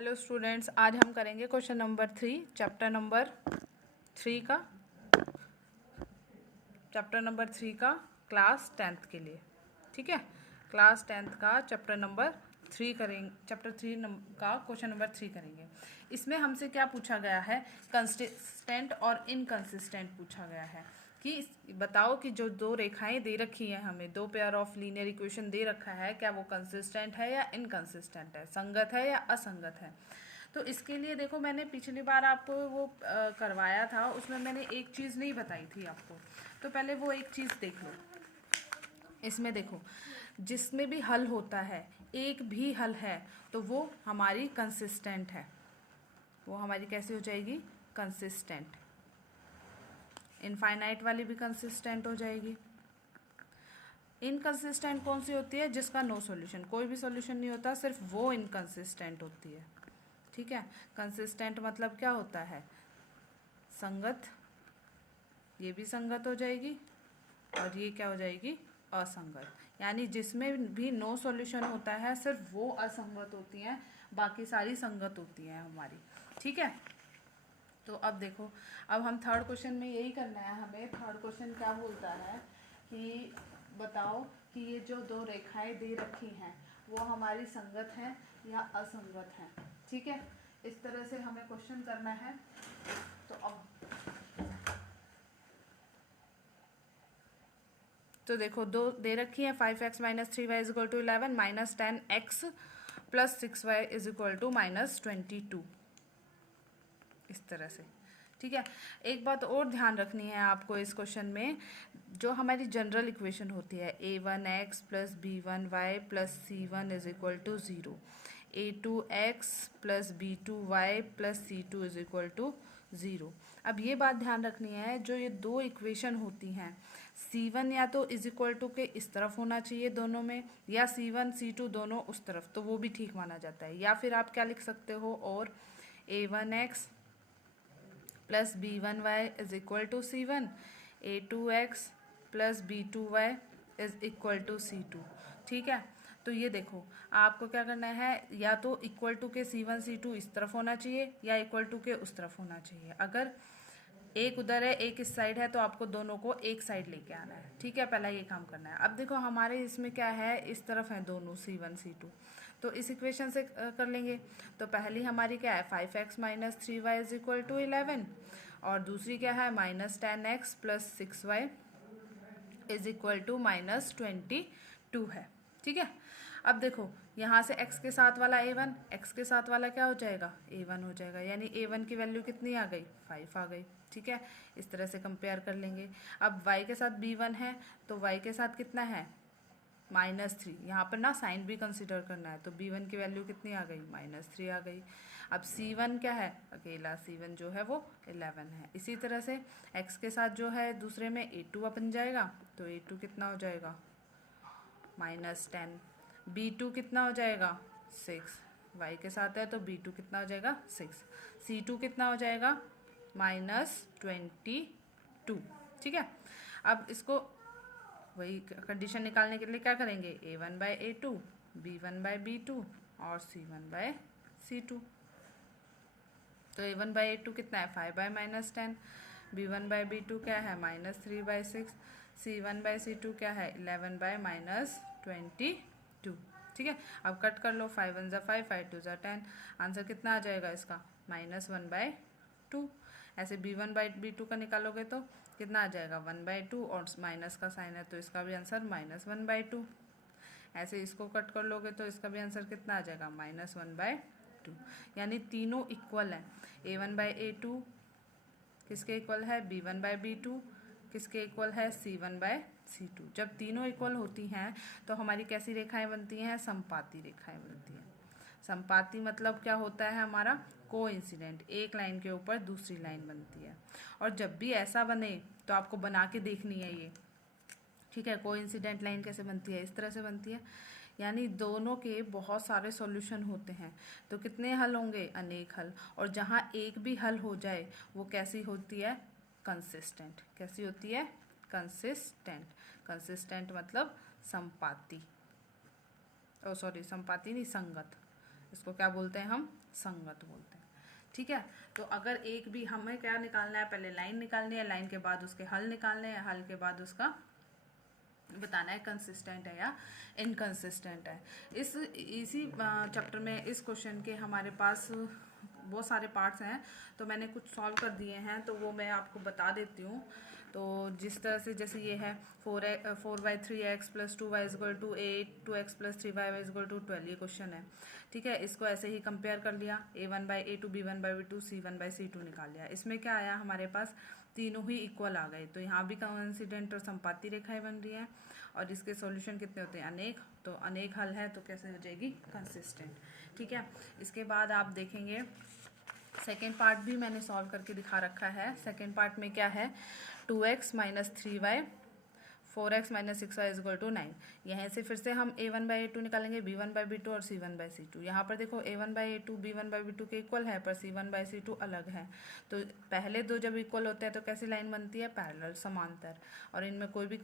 Hello students, आज हम करेंगे क्वेश्चन नंबर 3 चैप्टर नंबर 3 का क्लास 10th के लिए। ठीक है, क्लास 10th का चैप्टर नंबर 3 करेंगे। चैप्टर 3 का क्वेश्चन नंबर 3 करेंगे। इसमें हमसे क्या पूछा गया है, कंसिस्टेंट और इनकंसिस्टेंट पूछा गया है कि बताओ कि जो दो रेखाएं दे रखी हैं, हमें दो पेयर ऑफ लीनियर इक्वेशन दे रखा है, क्या वो कंसिस्टेंट है या इनकंसिस्टेंट है, संगत है या असंगत है। तो इसके लिए देखो, मैंने पिछली बार आपको वो करवाया था, उसमें मैंने एक चीज़ नहीं बताई थी आपको। तो पहले वो एक चीज़ देख लो। इसमें देखो, जिसमें भी हल होता है, एक भी हल है तो वो हमारी कंसिस्टेंट है। वो हमारी कैसी हो जाएगी, कंसिस्टेंट। इनफाइनाइट वाली भी कंसिस्टेंट हो जाएगी। इनकंसिस्टेंट कौन सी होती है, जिसका नो सॉल्यूशन, कोई भी सॉल्यूशन नहीं होता, सिर्फ वो इनकंसिस्टेंट होती है। ठीक है, कंसिस्टेंट मतलब क्या होता है, संगत। ये भी संगत हो जाएगी और ये क्या हो जाएगी, असंगत। यानी जिसमें भी नो सॉल्यूशन होता है, सिर्फ वो असंगत होती हैं, बाकी सारी संगत होती हैं हमारी। ठीक है, तो अब देखो, अब हम थर्ड क्वेश्चन में यही करना है हमें। थर्ड क्वेश्चन क्या बोलता है कि बताओ कि ये जो दो रेखाएं दे रखी हैं वो हमारी संगत हैं या असंगत हैं। ठीक है, इस तरह से हमें क्वेश्चन करना है। तो अब तो देखो, दो दे रखी है, 5x - 3y = 11, -10x + 6y = -22, इस तरह से। ठीक है, एक बात और ध्यान रखनी है आपको इस क्वेश्चन में, जो हमारी जनरल इक्वेशन होती है a1x + b1y + c1 = 0, a2x + b2y + c2 = 0। अब ये बात ध्यान रखनी है, जो ये दो इक्वेशन होती हैं, c1 या तो = के इस तरफ होना चाहिए दोनों में, या c1 c2 दोनों उस तरफ, तो वो भी ठीक माना जाता है। या फिर आप क्या लिख सकते हो, और a1x + b1y = c1, a2x + b2y = c2। ठीक है, तो ये देखो, आपको क्या करना है, या तो = के c1 c2 इस तरफ होना चाहिए, या = के उस तरफ होना चाहिए। अगर एक उधर है, एक इस साइड है, तो आपको दोनों को एक साइड लेके आना है। ठीक है, पहला ये काम करना है। अब देखो, हमारे इसमें क्या है, इस तरफ है दोनों c1 c2, तो इस इक्वेशन से कर लेंगे। तो पहली हमारी क्या है, 5x - 3y = 11, और दूसरी क्या है, -10x + 6y = -22 है। ठीक है, अब देखो, यहाँ से x के साथ वाला a1, x के साथ वाला क्या हो जाएगा, a1 हो जाएगा। यानी a1 की वैल्यू कितनी आ गई, 5 आ गई। ठीक है, इस तरह से कंपेयर कर लेंगे। अब y के साथ b1 है, तो y के साथ कितना है, -3। यहाँ पर ना साइन भी कंसिडर करना है, तो b1 की वैल्यू कितनी आ गई, -3 आ गई। अब c1 क्या है, अकेला c1 जो है वो 11 है। इसी तरह से x के साथ जो है दूसरे में a2 बन जाएगा, तो a2 कितना हो जाएगा, -10। b2 कितना हो जाएगा, 6। y के साथ है तो b2 कितना हो जाएगा, 6। c2 कितना हो जाएगा, -22। ठीक है, अब इसको वही कंडीशन निकालने के लिए क्या करेंगे, a1/a2, b1/b2 और c1/c2। तो a1/a2 कितना है, 5/-10, b1/b2 क्या है, -3/6, c1/c2 क्या है, 11/-22। ठीक है, अब कट कर लो, 5 1 = 5, 5 2 = 10। आंसर कितना आ जाएगा इसका, -1/2। ऐसे b1/b2 का निकालोगे तो कितना आ जाएगा, 1/2, और माइनस का साइन है तो इसका भी आंसर -1/2। ऐसे इसको कट कर लोगे तो इसका भी आंसर कितना आ जाएगा, -1/2। यानी तीनों इक्वल हैं। a1/a2 किसके इक्वल है, b1/b2 किसके इक्वल है, c1/c2। जब तीनों इक्वल होती हैं तो हमारी कैसी रेखाएं बनती हैं, समपाती रेखाएं बनती हैं। समपाती मतलब क्या होता है, हमारा कोइंसिडेंट, एक लाइन के ऊपर दूसरी लाइन बनती है। और जब भी ऐसा बने तो आपको बना के देखनी है ये। ठीक है, कोइंसिडेंट लाइन कैसे बनती है, इस तरह से बनती है। यानी दोनों के बहुत सारे सॉल्यूशन होते हैं, तो कितने हल होंगे, अनेक हल। और जहाँ एक भी हल हो जाए वो कैसी होती है, कंसिस्टेंट। कैसी होती है, कंसिस्टेंट। कंसिस्टेंट मतलब समपाती, ओ सॉरी, समपाती नहीं, संगत। इसको क्या बोलते हैं हम, संगत बोलते हैं। ठीक है, तो अगर एक भी हमें क्या निकालना है, पहले लाइन निकालनी है, लाइन के बाद उसके हल निकालने हैं, हल के बाद उसका बताना है कंसिस्टेंट है या इनकंसिस्टेंट है। इसी चैप्टर में इस क्वेश्चन के हमारे पास बहुत सारे पार्ट्स हैं, तो मैंने कुछ सॉल्व कर दिए हैं, तो वो मैं आपको बता देती हूँ। तो जिस तरह से, जैसे ये है 4y3x plus 2y equal to 8, 2x plus 3y equal to 12, ये क्वेश्चन है। ठीक है, इसको ऐसे ही कंपेयर कर लिया, a1/a2, b1/b2, c1/c2 निकाल लिया। इसमें क्या आया, हमारे पास तीनों ही इक्वल आ गए, तो यहाँ भी कोइंसिडेंट और संपाती रेखाएं बन रही हैं, और इसके सॉल्यूशन कितने होते हैं, अनेक, तो अनेक हल है, तो कैसे हो जाएगी, कंसिस्टेंट। ठीक है, इसके बाद आप देखेंगे सेकेंड पार्ट भी मैंने सॉल्व करके दिखा रखा है। सेकेंड पार्ट में क्या है, 2x minus 3y 4x minus 6y equal to 9। यहाँ से फिर से हम a1/a2 निकालेंगे, b1/b2 और c1/c2। यहाँ पर देखो a1/a2 b1/b2 के इक्वल है, पर c1/c2 अलग है। तो पहले दो जब इक्वल होते हैं तो कैसी लाइन बनती है, पैरेलल, समांतर, और इनमें कोई भी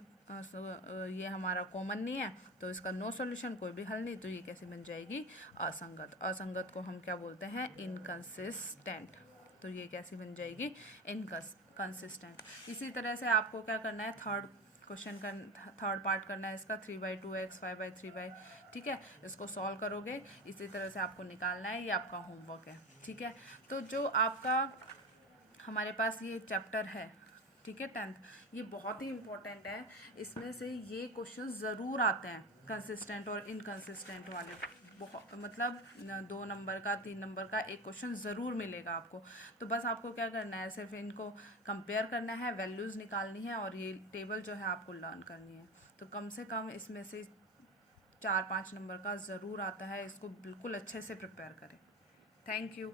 ये हमारा कॉमन नहीं है, तो इसका नो सॉल्यूशन, कोई भी हल नहीं, तो ये कैसे बन जाएगी, असंगत। असंगत को हम क्या बोलते हैं, इनकंसिस्टेंट। तो ये कैसी बन जाएगी, इनकंसिस्टेंट। इसी तरह से आपको क्या करना है, थर्ड पार्ट करना है इसका, 3/2x 5/3y। ठीक है, इसको सॉल्व करोगे, इसी तरह से आपको निकालना है, ये आपका होमवर्क है। ठीक है, तो जो आपका हमारे पास ये चैप्टर है, ठीक है, 10th, ये बहुत ही इंपॉर्टेंट है। इसमें से ये क्वेश्चन ज़रूर आते हैं, कंसिस्टेंट और इनकंसिस्टेंट वाले, बहुत, मतलब 2 नंबर का, 3 नंबर का एक क्वेश्चन ज़रूर मिलेगा आपको। तो बस आपको क्या करना है, सिर्फ इनको कंपेयर करना है, वैल्यूज़ निकालनी है, और ये टेबल जो है आपको लर्न करनी है। तो कम से कम इसमें से 4-5 नंबर का ज़रूर आता है, इसको बिल्कुल अच्छे से प्रिपेयर करें। Thank you.